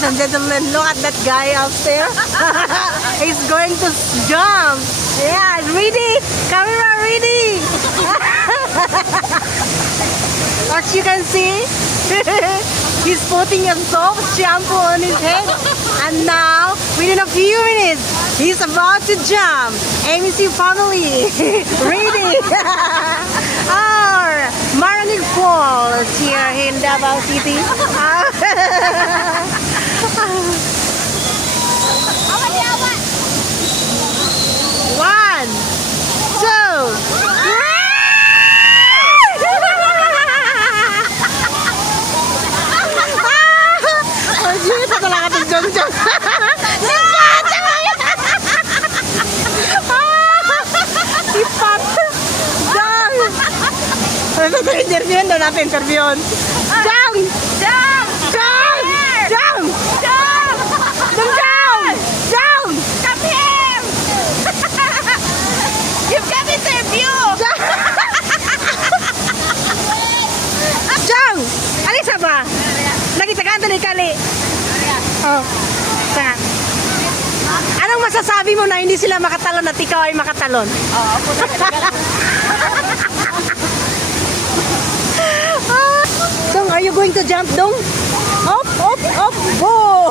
Ladies and gentlemen, look at that guy up there. He's going to jump. Yeah, ready? Camera ready? As you can see, he's putting a soft shampoo on his head. And now, within a few minutes, he's about to jump. MC family, ready? Marinig Falls here in Davao City. One, two, three. Oh, jeez, ito lang ating jong-jong. Sipat! Jong! Ito interviewin daw natin, interviewin. Jong! Jong! Jong! Jong! Jong! Jong! Jong! Come here! You've got interview! Jong! Alisa ba? Nakita ni Kali. Oh. Saka. Anong masasabi mo na hindi sila makatalon at ikaw ay makatalon? Oo, ako na. Dong, are you going to jump, Dong? Up, up, up, go!